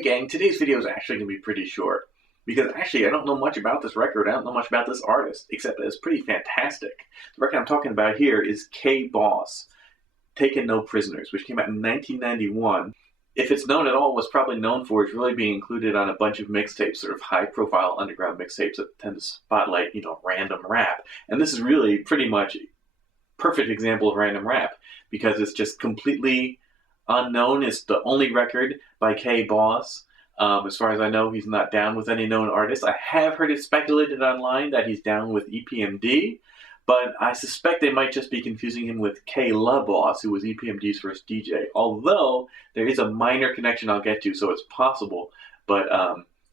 Hey gang, today's video is actually going to be pretty short. Because actually I don't know much about this record, I don't know much about this artist, except that it's pretty fantastic. The record I'm talking about here is KBoss, Taking No Prisoners, which came out in 1991. If it's known at all, what's probably known for is really being included on a bunch of mixtapes, sort of high-profile underground mixtapes that tend to spotlight, random rap. And this is really pretty much a perfect example of random rap, because it's just completely unknown. It's the only record by KBoss. As far as I know, he's not down with any known artists. I have heard it speculated online that he's down with EPMD, but I suspect they might just be confusing him with KBoss, who was EPMD's first DJ. Although, there is a minor connection I'll get to, so it's possible, but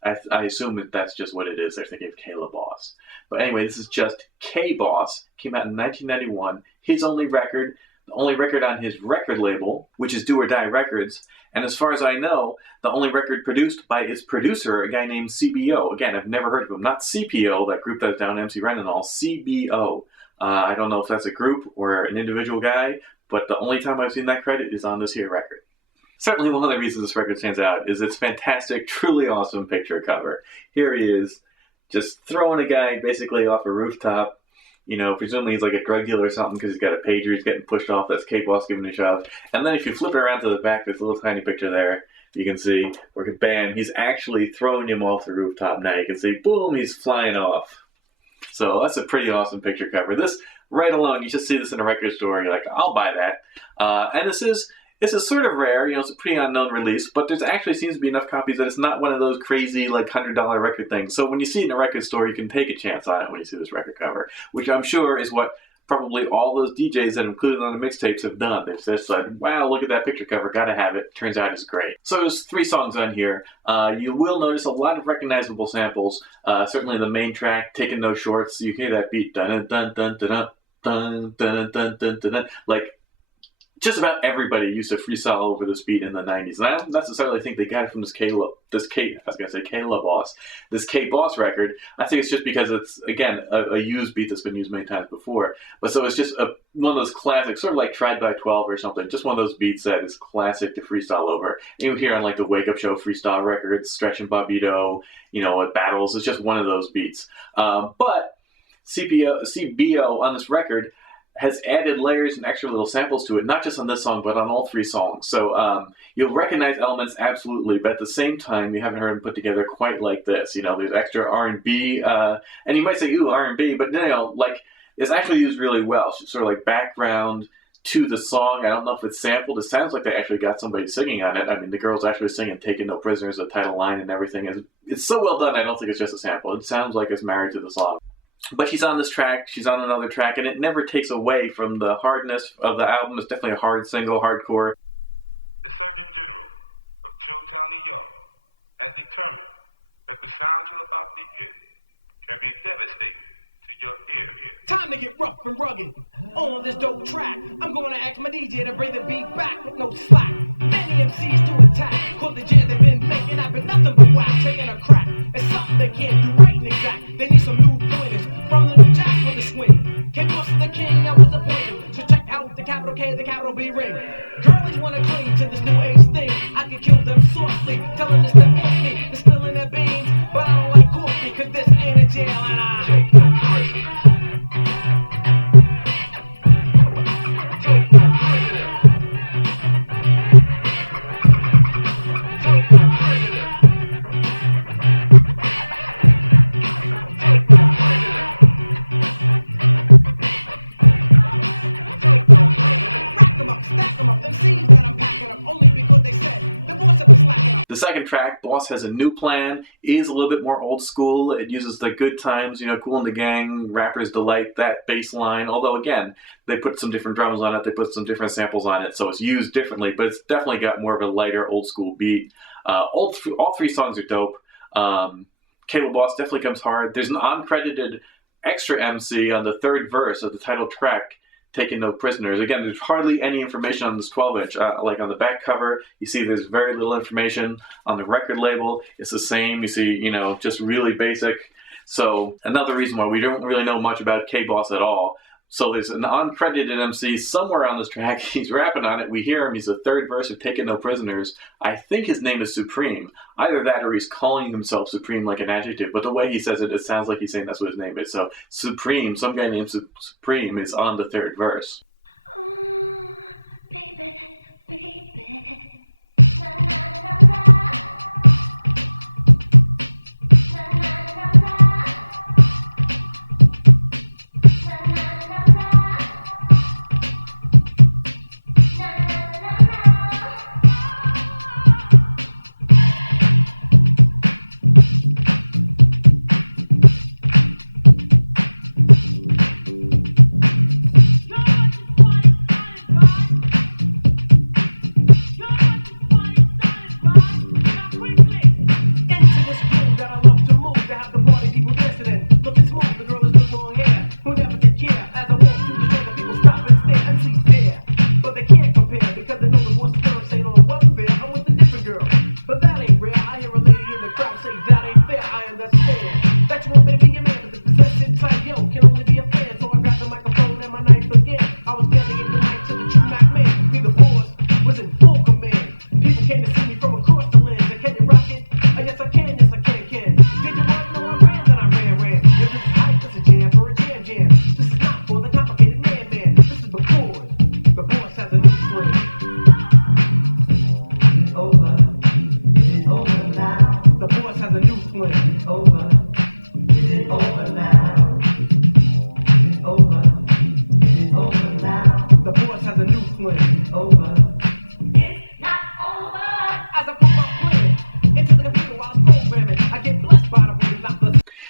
I assume that that's just what it is. They're thinking of KBoss. But anyway, this is just KBoss. Came out in 1991. His only record. The only record on his record label, which is Do or Die Records, and as far as I know, the only record produced by his producer, a guy named CBO. Again, I've never heard of him. Not CPO, that group that's down MC Ren and all. CBO. I don't know if that's a group or an individual guy, but the only time I've seen that credit is on this here record. Certainly one of the reasons this record stands out is its fantastic, truly awesome picture cover. Here he is, just throwing a guy basically off a rooftop. Presumably he's like a drug dealer or something because he's got a pager, he's getting pushed off, that's KBoss giving a shove. And then if you flip it around to the back, there's a little tiny picture there. You can see, where bam, he's actually throwing him off the rooftop now. You can see, boom, he's flying off. So that's a pretty awesome picture cover. This, right alone, you just see this in a record store, you're like, I'll buy that. And this is sort of rare, it's a pretty unknown release, but there's actually seems to be enough copies that it's not one of those crazy, like, $100 record things. So when you see it in a record store, you can take a chance on it when you see this record cover, which I'm sure is what probably all those DJs that included on the mixtapes have done. They've just said, wow, look at that picture cover, gotta have it. Turns out it's great. So there's 3 songs on here. You will notice a lot of recognizable samples. Certainly the main track, Taking No Shorts, you hear that beat, dun dun dun dun dun dun dun dun dun dun dun. Like, just about everybody used to freestyle over this beat in the 90s. And I don't necessarily think they got it from this KBoss record. I think it's just because it's, again, a used beat that's been used many times before. But so it's just one of those classic, sort of like Tried by 12 or something, just one of those beats that is classic to freestyle over. You hear on like the Wake Up Show freestyle records, Stretch and Bobbito, at battles, it's just one of those beats. But CBO on this record has added layers and extra little samples to it, not just on this song, but on all 3 songs. So you'll recognize elements absolutely, but at the same time, you haven't heard them put together quite like this. There's extra R&B, and you might say, ooh, R&B, but it's actually used really well. It's sort of like background to the song. I don't know if it's sampled. It sounds like they actually got somebody singing on it. I mean, the girl's actually singing Taking No Prisoners, the title line and everything. It's so well done, I don't think it's just a sample. It sounds like it's married to the song. But she's on this track, she's on another track, and it never takes away from the hardness of the album. It's definitely a hard single, hardcore. The Surgeon General of Chilltown, New York, has determined that the sound you're about to hear can be devastating to your ear. Time to get rough and rugged on this dope track. I'm going to ask my DJ to bring the beat back with no slack. Many MCs to attack, cause the jam they've been making have been nothing but whack, taking a crack. It's something they can't do right and exact. They need some new pointers from the new jack with the swing. KBoss is the king, that was the point. So check out the capital K, the capital B ring. Girlies wanna cling to this new age thing. I can kill them softly, telling them to step off me. They're spilling their beans, but I don't like coffee, cause this ain't a jail and I take no prisoners. Take no prisoners. Take no prisoners. Take no prisoners. Take no prisoners. Rack them up, stack them up, them seeds that I'm packing up only because they said the boss have been slacking up. The second track, Boss Has a New Plan, is a little bit more old school. It uses the Good Times, Cool and the Gang, Rapper's Delight, that bass line. Although, again, they put some different drums on it, they put some different samples on it, so it's used differently, but it's definitely got more of a lighter, old school beat. All 3 songs are dope. KBoss definitely comes hard. There's an uncredited extra MC on the 3rd verse of the title track, Taking No Prisoners. Again, there's hardly any information on this 12-inch. Like on the back cover, you see there's very little information. On the record label, it's the same. You see, just really basic. So another reason why we don't really know much about KBoss at all. So there's an uncredited MC somewhere on this track. He's rapping on it. We hear him. He's the third verse of Taking No Prisoners. I think his name is Supreme. Either that or he's calling himself Supreme like an adjective, but the way he says it, it sounds like he's saying that's what his name is. So Supreme, some guy named Supreme, is on the third verse. Oh, baby, baby. Na, na, na, na. Na, na, na, na. Na, na, na, na.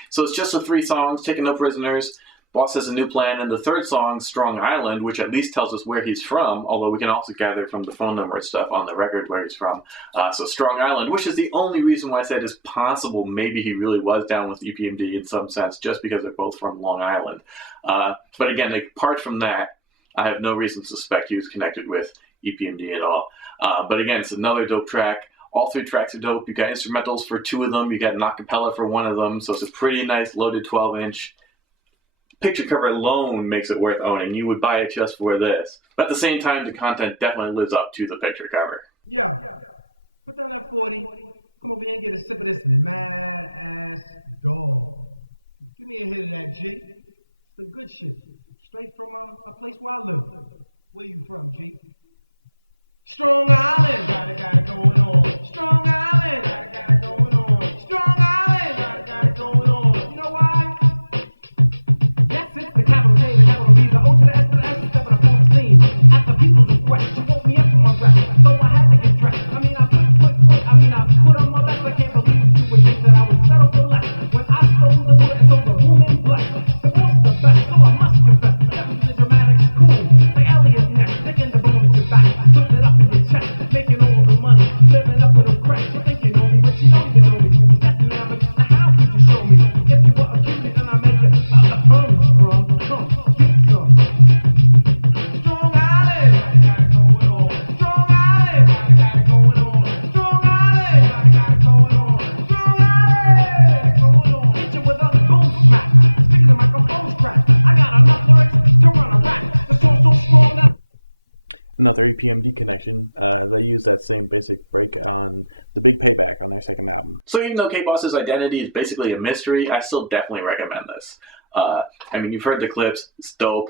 So it's just the 3 songs, Taking No Prisoners, Boss Has a New Plan, and the third song, Strong Island, which at least tells us where he's from, although we can also gather from the phone number and stuff on the record where he's from. So Strong Island, which is the only reason why I said it's possible maybe he really was down with EPMD in some sense, just because they're both from Long Island. But again, apart from that, I have no reason to suspect he was connected with EPMD at all. But again, it's another dope track. All 3 tracks are dope. You got instrumentals for 2 of them. You got an acapella for 1 of them. So it's a pretty nice loaded 12-inch. Picture cover alone makes it worth owning. You would buy it just for this. But at the same time, the content definitely lives up to the picture cover. Yeah. Put down that 40. Come over here and get a sip of this mad-ass dog. Give me a hit of that, G. It's the good shit. Straight from a place where I live. Where you from, G? Strong Island. Got it going on. Strong Island. Got it going on. Strong Island. Got it going on. You know why? Yes, it's the capital K, the capital B, the O to the S to the S, stepping up on the scene. At the people's request, you woke me up from my rest, so I had to get dressed. I put on my best. I can't believe you would think that I would settle for less. When I stole the wood and sold the boom and blessed. The boss the best, so I must confess. That the dramatics cool. Like Elliot Ness, taking the bone at your back, putting it up in your chest, making all the money, living up in a crack. You think you know me, but you don't even know me. That's dynamic. Now how could you show me? If you were a cutie, then I make you a hermit from. Come, get some. Strong Island, got it going on. Strong Island, got it going on. Strong Island, got it going on. Strong Island, going on. Hit you with a boom smack. Speaking of microphones crack, I got enough lyrics to run a rap. The song's so strong that. Another EPMD connection. They use that same basic break on The Big Payback on their second album. So even though KBoss's identity is basically a mystery, I still definitely recommend this. You've heard the clips. It's dope.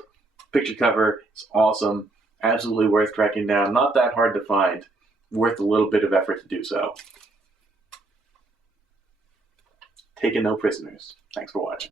Picture cover. It's awesome. Absolutely worth tracking down. Not that hard to find. Worth a little bit of effort to do so. Taking No Prisoners. Thanks for watching.